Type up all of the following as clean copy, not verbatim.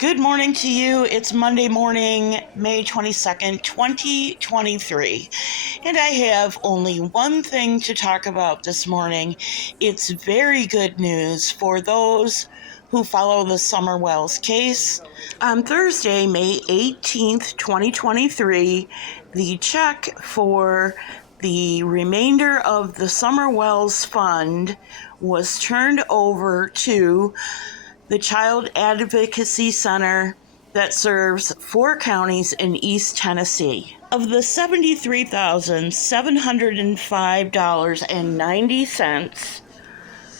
Good morning to you. It's Monday morning, May 22nd, 2023. And I have only one thing to talk about this morning. It's very good news for those who follow the Summer Wells case. On Thursday, May 18th, 2023, the check for the remainder of the Summer Wells Fund was turned over to the Child Advocacy Center that serves 4 counties in East Tennessee. Of the $73,705.90,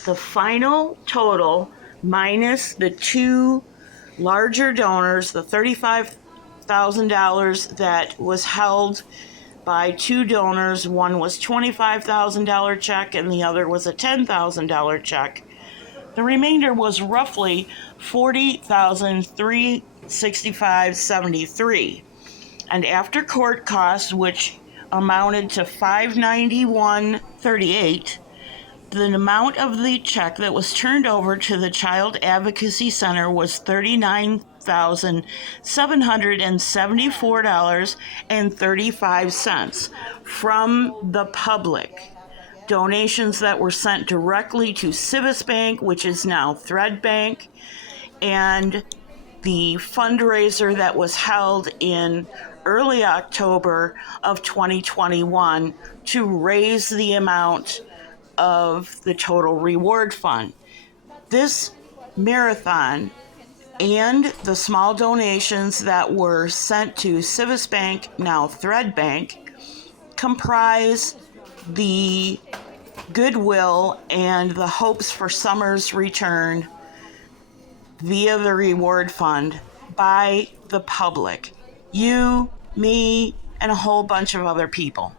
the final total, minus the 2 larger donors, the $35,000 that was held by 2 donors, one was $25,000 check and the other was a $10,000 check. The remainder was roughly $40,365.73. And after court costs, which amounted to $591.38, the amount of the check that was turned over to the Child Advocacy Center was $39,774.35 from the public. Donations that were sent directly to C.A.C Bank, which is now Thread Bank, and the fundraiser that was held in early October of 2021 to raise the amount of the total reward fund. This marathon and the small donations that were sent to C.A.C Bank, now Thread Bank, comprise the goodwill and the hopes for summer's return via the reward fund by the public. You, me, and a whole bunch of other people.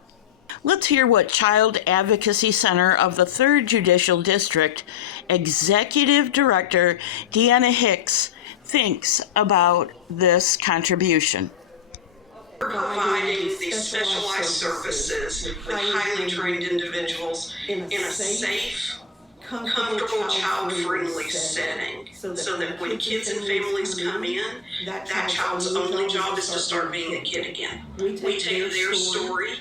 Let's hear what Child Advocacy Center of the 3rd Judicial District Executive Director Deanna Hicks thinks about this contribution. Providing these specialized services with highly trained individuals in a safe, comfortable, child-friendly setting, so that when kids and families come in, that child's only job is to start being a kid again. We take their story,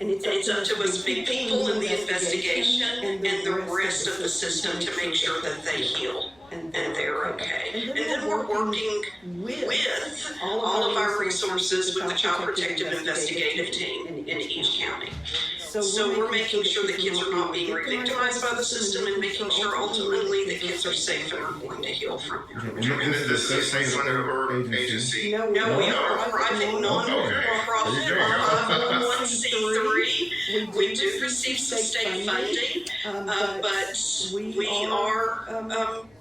and it's up to us big people in the investigation and the rest of the system to make sure that they heal and they're okay. And then we're working with all of our resources with the Child Protective Investigative Team in each county. So we're making sure that kids are not being re-victimized by the system and making sure ultimately that kids are safe and are going to heal from it. And this is the same agency? No, we are a private, non-profit, 501c3. We do receive some state funding, but we are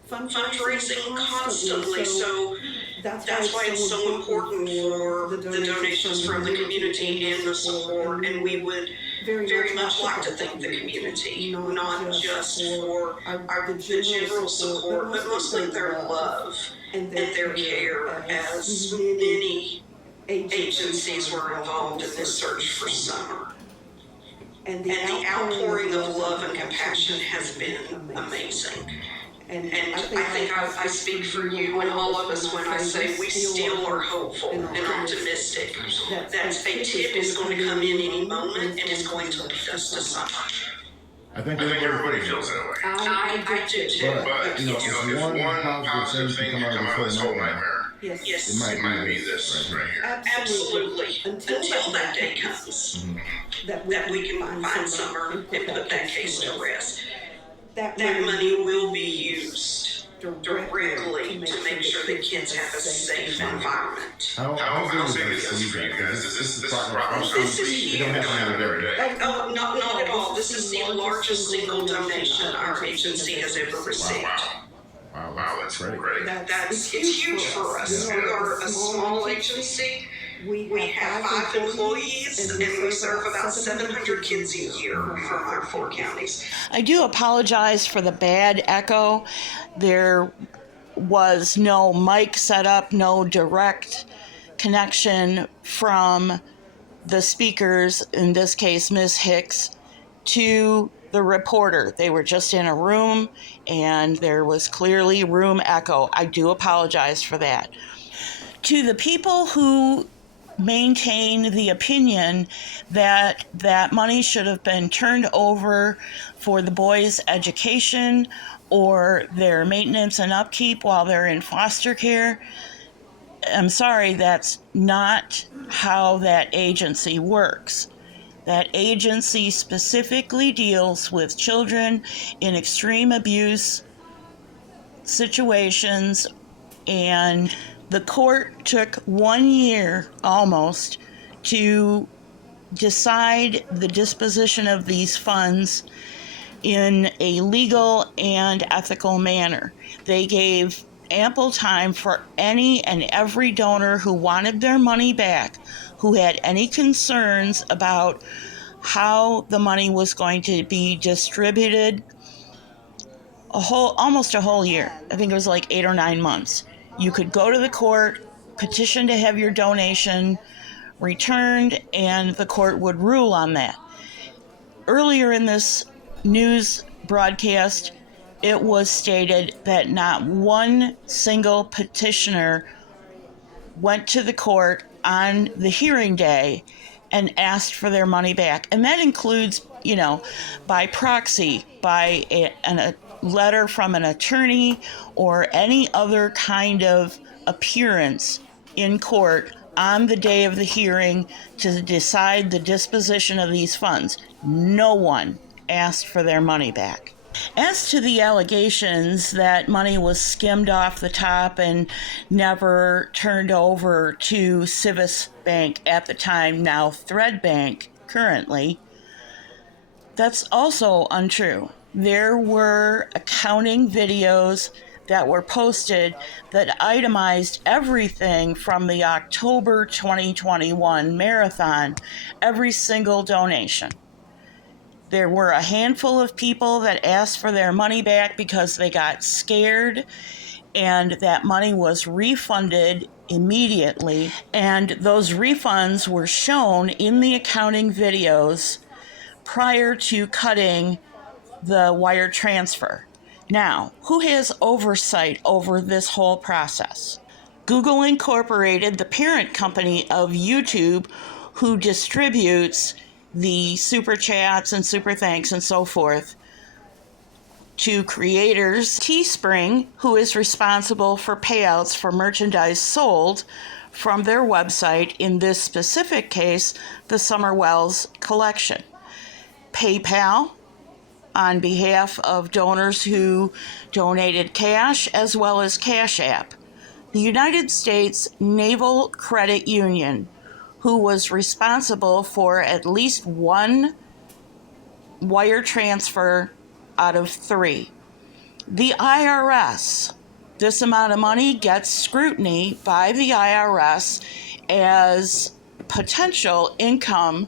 fundraising constantly, so that's why it's so important for the donations from the community and the support, and we would very much like to thank the community, not just for the general support, but mostly their love and their care, as many agencies were involved in this search for summer. And the outpouring of love and compassion has been amazing. And I think I speak for you and all of us when I say we still are hopeful and optimistic that a tip is going to come in any moment and it's going to lead us to summer. I think everybody feels that way. I do too. But, if one positive thing can come out of this whole nightmare, Yes. it might be this right here. Absolutely. Until that day comes, that we can find summer and put that case to rest. That money will be used directly to make sure that kids have a safe environment. How big is this for you guys? This is problem. This is huge. You don't have to have it every day. Oh, not at all. This is the largest single donation our agency has ever received. Wow, that's great. It's huge for us. We are a small agency. We have 5 employees, and we serve about 700 kids a year from our 4 counties. I do apologize for the bad echo. There was no mic set up, no direct connection from the speakers, in this case Ms. Hicks, to the reporter. They were just in a room and there was clearly room echo. I do apologize for that. To the people who maintain the opinion that that money should have been turned over for the boys' education or their maintenance and upkeep while they're in foster care, I'm sorry, that's not how that agency works. That agency specifically deals with children in extreme abuse situations, and the court took 1 year almost to decide the disposition of these funds in a legal and ethical manner. They gave ample time for any and every donor who wanted their money back, who had any concerns about how the money was going to be distributed, almost a whole year. I think it was like 8 or 9 months. You could go to the court, petition to have your donation returned, and the court would rule on that. Earlier in this news broadcast, it was stated that not one single petitioner went to the court on the hearing day and asked for their money back. And that includes, by proxy, by a letter from an attorney or any other kind of appearance in court on the day of the hearing to decide the disposition of these funds. No one asked for their money back. As to the allegations that money was skimmed off the top and never turned over to Civis Bank at the time, now Thread Bank currently, that's also untrue. There were accounting videos that were posted that itemized everything from the October 2021 marathon, every single donation. There were a handful of people that asked for their money back because they got scared, and that money was refunded immediately. And those refunds were shown in the accounting videos prior to cutting the wire transfer. Now, who has oversight over this whole process? Google Incorporated, the parent company of YouTube, who distributes the super chats and super thanks and so forth to creators. Teespring, who is responsible for payouts for merchandise sold from their website, in this specific case, the Summer Wells collection. PayPal, on behalf of donors who donated cash, as well as Cash App. The United States Naval Credit Union, who was responsible for at least one wire transfer out of 3. The IRS. This amount of money gets scrutiny by the IRS as potential income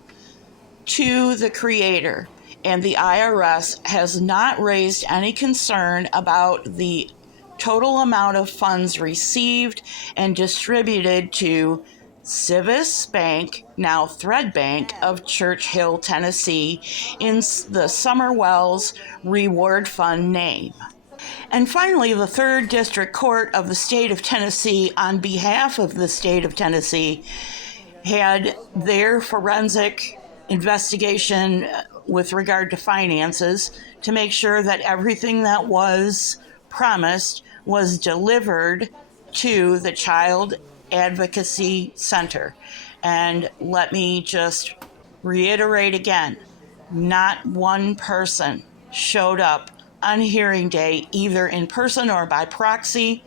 to the creator. And the IRS has not raised any concern about the total amount of funds received and distributed to Civis Bank, now Thread Bank, of Church Hill, Tennessee, in the Summer Wells Reward Fund name. And finally, the 3rd District Court of the state of Tennessee, on behalf of the state of Tennessee, had their forensic investigation with regard to finances to make sure that everything that was promised was delivered to the Child Advocacy Center. And let me just reiterate again, not one person showed up on hearing day, either in person or by proxy,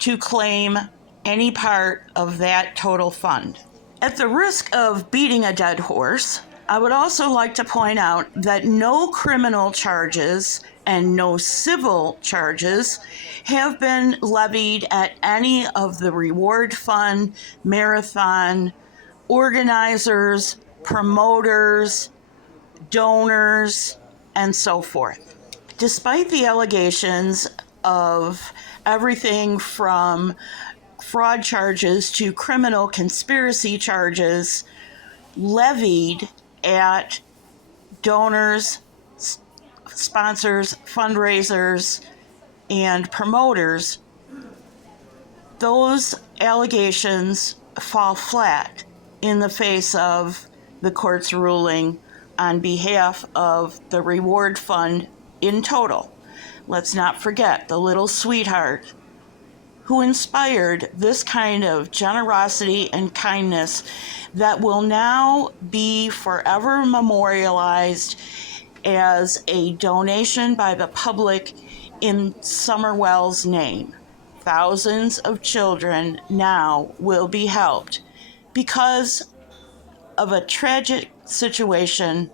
to claim any part of that total fund. At the risk of beating a dead horse, I would also like to point out that no criminal charges and no civil charges have been levied at any of the Reward Fund, Marathon organizers, promoters, donors, and so forth. Despite the allegations of everything from fraud charges to criminal conspiracy charges levied at donors sponsors, fundraisers, and promoters, those allegations fall flat in the face of the court's ruling on behalf of the reward fund in total. Let's not forget the little sweetheart who inspired this kind of generosity and kindness that will now be forever memorialized as a donation by the public in Summerwell's name. Thousands of children now will be helped because of a tragic situation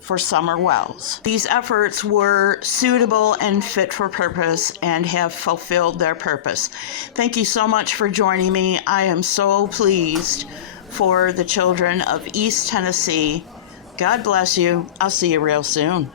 for Summer Wells. These efforts were suitable and fit for purpose and have fulfilled their purpose. Thank you so much for joining me. I am so pleased for the children of East Tennessee. God bless you. I'll see you real soon.